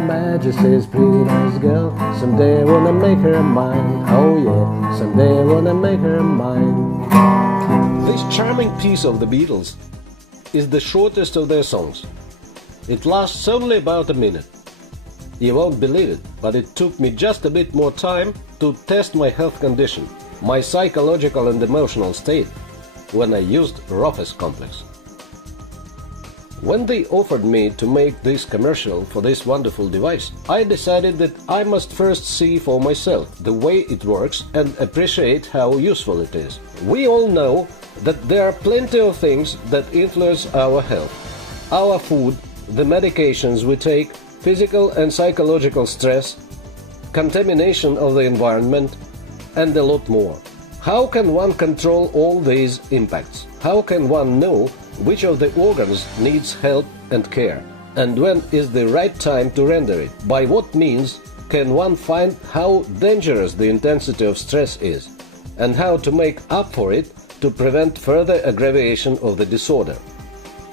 Majesty's pretty nice girl. Someday I wanna make her mine. Oh yeah, someday I wanna make her mine. This charming piece of the Beatles is the shortest of their songs. It lasts only about a minute. You won't believe it, but it took me just a bit more time to test my health condition, my psychological and emotional state, when I used ROFES complex. When they offered me to make this commercial for this wonderful device, I decided that I must first see for myself the way it works and appreciate how useful it is. We all know that there are plenty of things that influence our health. Our food, the medications we take, physical and psychological stress, contamination of the environment, and a lot more. How can one control all these impacts? How can one know which of the organs needs help and care? And when is the right time to render it? By what means can one find how dangerous the intensity of stress is? And how to make up for it to prevent further aggravation of the disorder?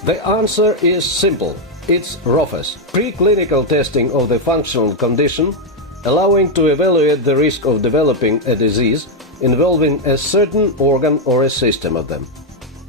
The answer is simple. It's ROFES, preclinical testing of the functional condition, allowing to evaluate the risk of developing a disease involving a certain organ or a system of them.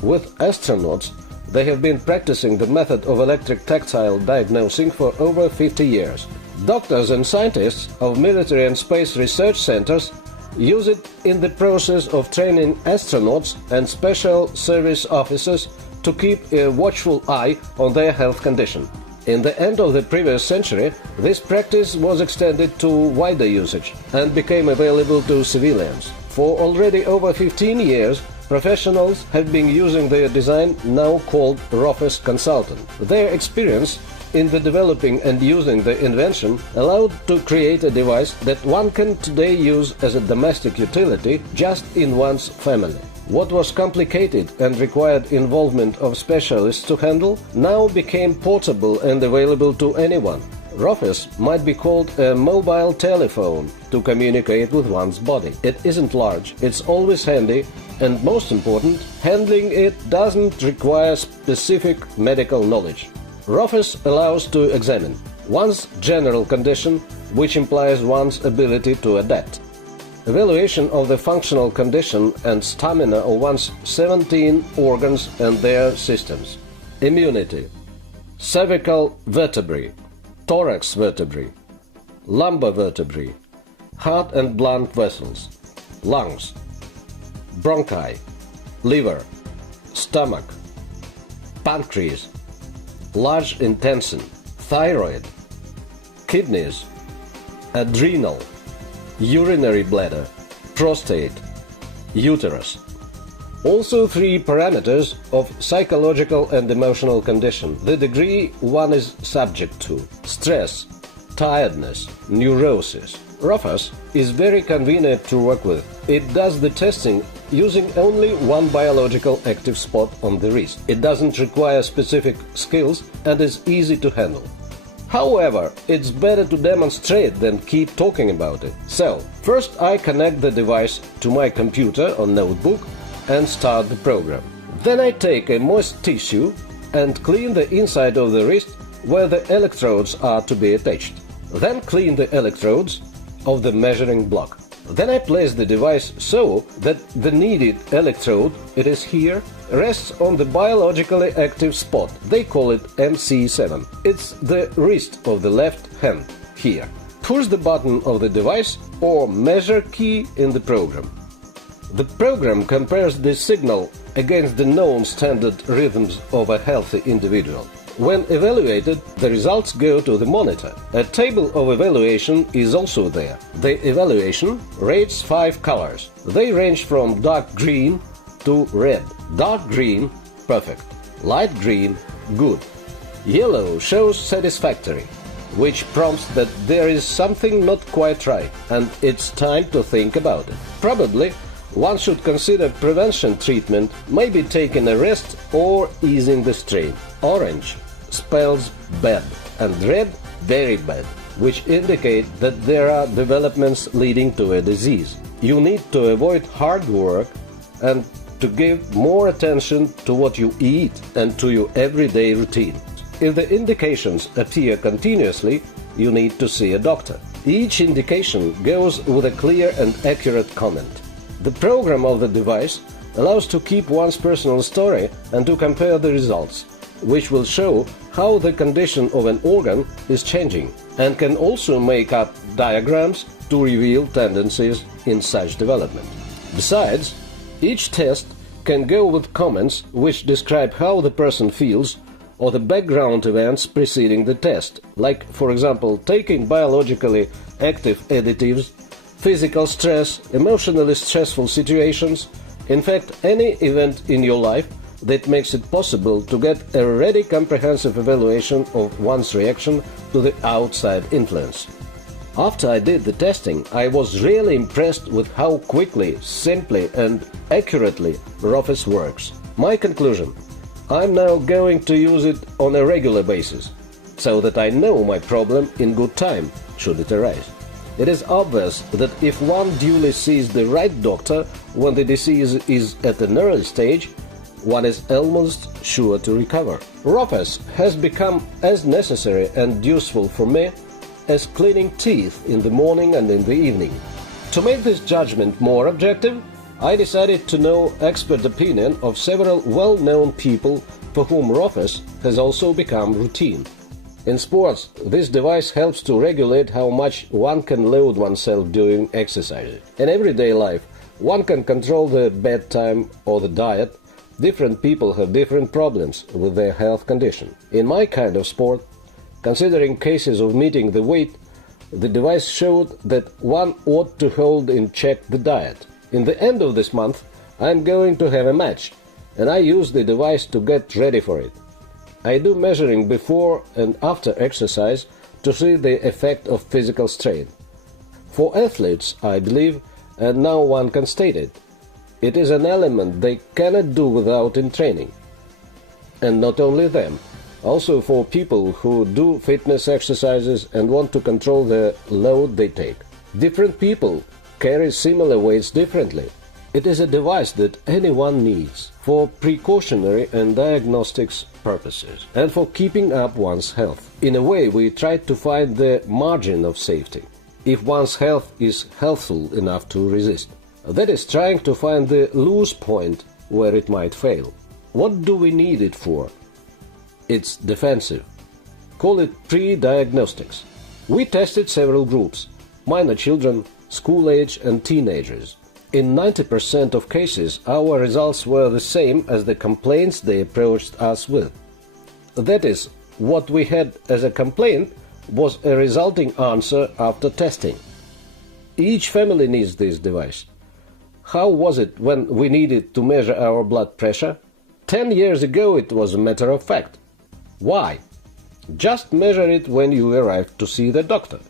With astronauts, they have been practicing the method of electric tactile diagnosing for over 50 years. Doctors and scientists of military and space research centers use it in the process of training astronauts and special service officers to keep a watchful eye on their health condition. In the end of the previous century, this practice was extended to wider usage and became available to civilians. For already over 15 years, professionals have been using their design, now called ROFES Consultant. Their experience in the developing and using the invention allowed to create a device that one can today use as a domestic utility just in one's family. What was complicated and required involvement of specialists to handle now became portable and available to anyone. ROFES might be called a mobile telephone to communicate with one's body. It isn't large, it's always handy, and most important, handling it doesn't require specific medical knowledge. ROFES allows to examine one's general condition, which implies one's ability to adapt. Evaluation of the functional condition and stamina of one's 17 organs and their systems. Immunity, cervical vertebrae, thorax vertebrae, lumbar vertebrae, heart and blood vessels, lungs, bronchi, liver, stomach, pancreas, large intestine, thyroid, kidneys, adrenal, urinary bladder, prostate, uterus. Also 3 parameters of psychological and emotional condition, the degree one is subject to: stress, tiredness, neurosis. ROFES is very convenient to work with. It does the testing using only one biological active spot on the wrist. It doesn't require specific skills and is easy to handle. However, it's better to demonstrate than keep talking about it. So, first I connect the device to my computer or notebook and start the program. Then I take a moist tissue and clean the inside of the wrist where the electrodes are to be attached. Then clean the electrodes of the measuring block. Then I place the device so that the needed electrode, it is here, rests on the biologically active spot. They call it MC7. It's the wrist of the left hand, here. Push the button of the device or measure key in the program. The program compares the signal against the known standard rhythms of a healthy individual. When evaluated, the results go to the monitor. A table of evaluation is also there. The evaluation rates 5 colors. They range from dark green to red. Dark green, perfect. Light green, good. Yellow shows satisfactory, which prompts that there is something not quite right, and it's time to think about it. Probably, one should consider prevention treatment, maybe taking a rest or easing the strain. Orange spells bad, and red very bad, which indicate that there are developments leading to a disease. You need to avoid hard work and to give more attention to what you eat and to your everyday routine. If the indications appear continuously, you need to see a doctor. Each indication goes with a clear and accurate comment. The program of the device allows to keep one's personal story and to compare the results, which will show how the condition of an organ is changing, and can also make up diagrams to reveal tendencies in such development. Besides, each test can go with comments which describe how the person feels or the background events preceding the test, like, for example, taking biologically active additives, physical stress, emotionally stressful situations, in fact, any event in your life that makes it possible to get a really comprehensive evaluation of one's reaction to the outside influence. After I did the testing, I was really impressed with how quickly, simply and accurately ROFES works. My conclusion: I'm now going to use it on a regular basis, so that I know my problem in good time, should it arise. It is obvious that if one duly sees the right doctor when the disease is at an early stage, one is almost sure to recover. ROFES has become as necessary and useful for me as cleaning teeth in the morning and in the evening. To make this judgment more objective, I decided to know expert opinion of several well-known people for whom ROFES has also become routine. In sports, this device helps to regulate how much one can load oneself during exercises. In everyday life, one can control the bedtime or the diet. Different people have different problems with their health condition. In my kind of sport, considering cases of meeting the weight, the device showed that one ought to hold in check the diet. In the end of this month, I am going to have a match, and I use the device to get ready for it. I do measuring before and after exercise to see the effect of physical strain. For athletes, I believe, and now one can state it, it is an element they cannot do without in training. And not only them, also for people who do fitness exercises and want to control the load they take. Different people carry similar weights differently. It is a device that anyone needs for precautionary and diagnostics purposes and for keeping up one's health. In a way, we try to find the margin of safety, if one's health is healthful enough to resist. That is, trying to find the loose point where it might fail. What do we need it for? It's defensive. Call it pre-diagnostics. We tested several groups: minor children, school age and teenagers. In 90% of cases, our results were the same as the complaints they approached us with. That is, what we had as a complaint was a resulting answer after testing. Each family needs this device. How was it when we needed to measure our blood pressure? 10 years ago it was a matter of fact. Why? Just measure it when you arrive to see the doctor.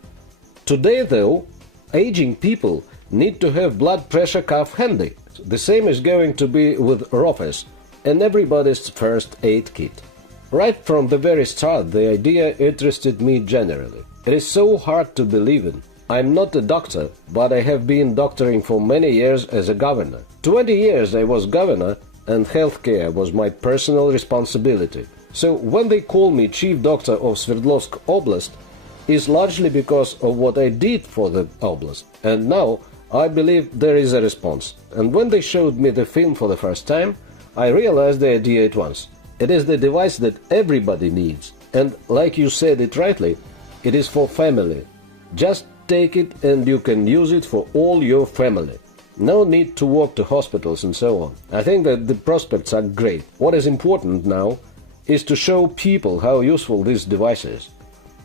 Today, though, aging people need to have blood pressure cuff handy. The same is going to be with ROFES and everybody's first aid kit. Right from the very start, the idea interested me generally. It is so hard to believe in. I'm not a doctor, but I have been doctoring for many years as a governor. 20 years I was governor, and healthcare was my personal responsibility. So when they call me chief doctor of Sverdlovsk Oblast, is largely because of what I did for the oblast. And now I believe there is a response. And when they showed me the film for the first time, I realized the idea at once. It is the device that everybody needs. And like you said it rightly, it is for family. Just take it and you can use it for all your family. No need to walk to hospitals and so on. I think that the prospects are great. What is important now is to show people how useful this device is.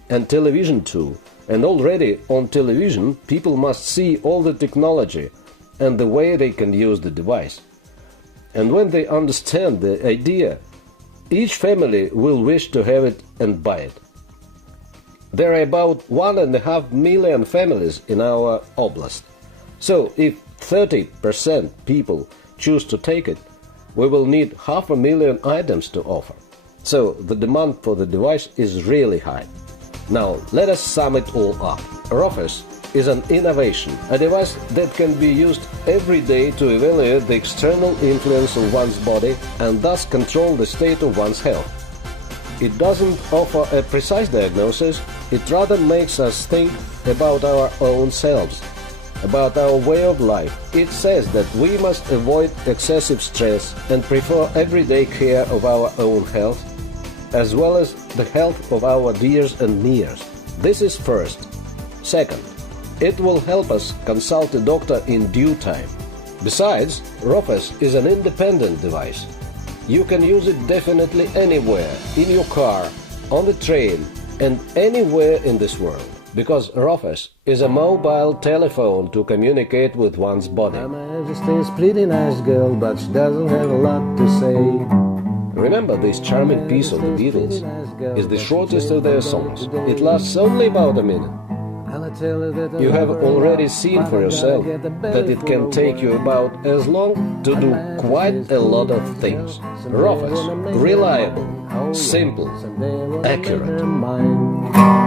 And television too. And already on television people must see all the technology and the way they can use the device. And when they understand the idea, each family will wish to have it and buy it. There are about 1.5 million families in our oblast. So if 30% people choose to take it, we will need 500,000 items to offer. So the demand for the device is really high. Now let us sum it all up. ROFES is an innovation, a device that can be used every day to evaluate the external influence of one's body and thus control the state of one's health. It doesn't offer a precise diagnosis, it rather makes us think about our own selves, about our way of life. It says that we must avoid excessive stress and prefer everyday care of our own health, as well as the health of our dears and nears. This is first. Second, it will help us consult a doctor in due time. Besides, ROFES is an independent device. You can use it definitely anywhere, in your car, on the train, and anywhere in this world. Because ROFES is a mobile telephone to communicate with one's body. Her Majesty is a pretty nice girl, but she doesn't have a lot to say. Remember, this charming piece of the Beatles is the shortest of their songs. It lasts only about a minute. You have already seen for yourself that it can take you about as long to do quite a lot of things. ROFES, reliable, simple, accurate.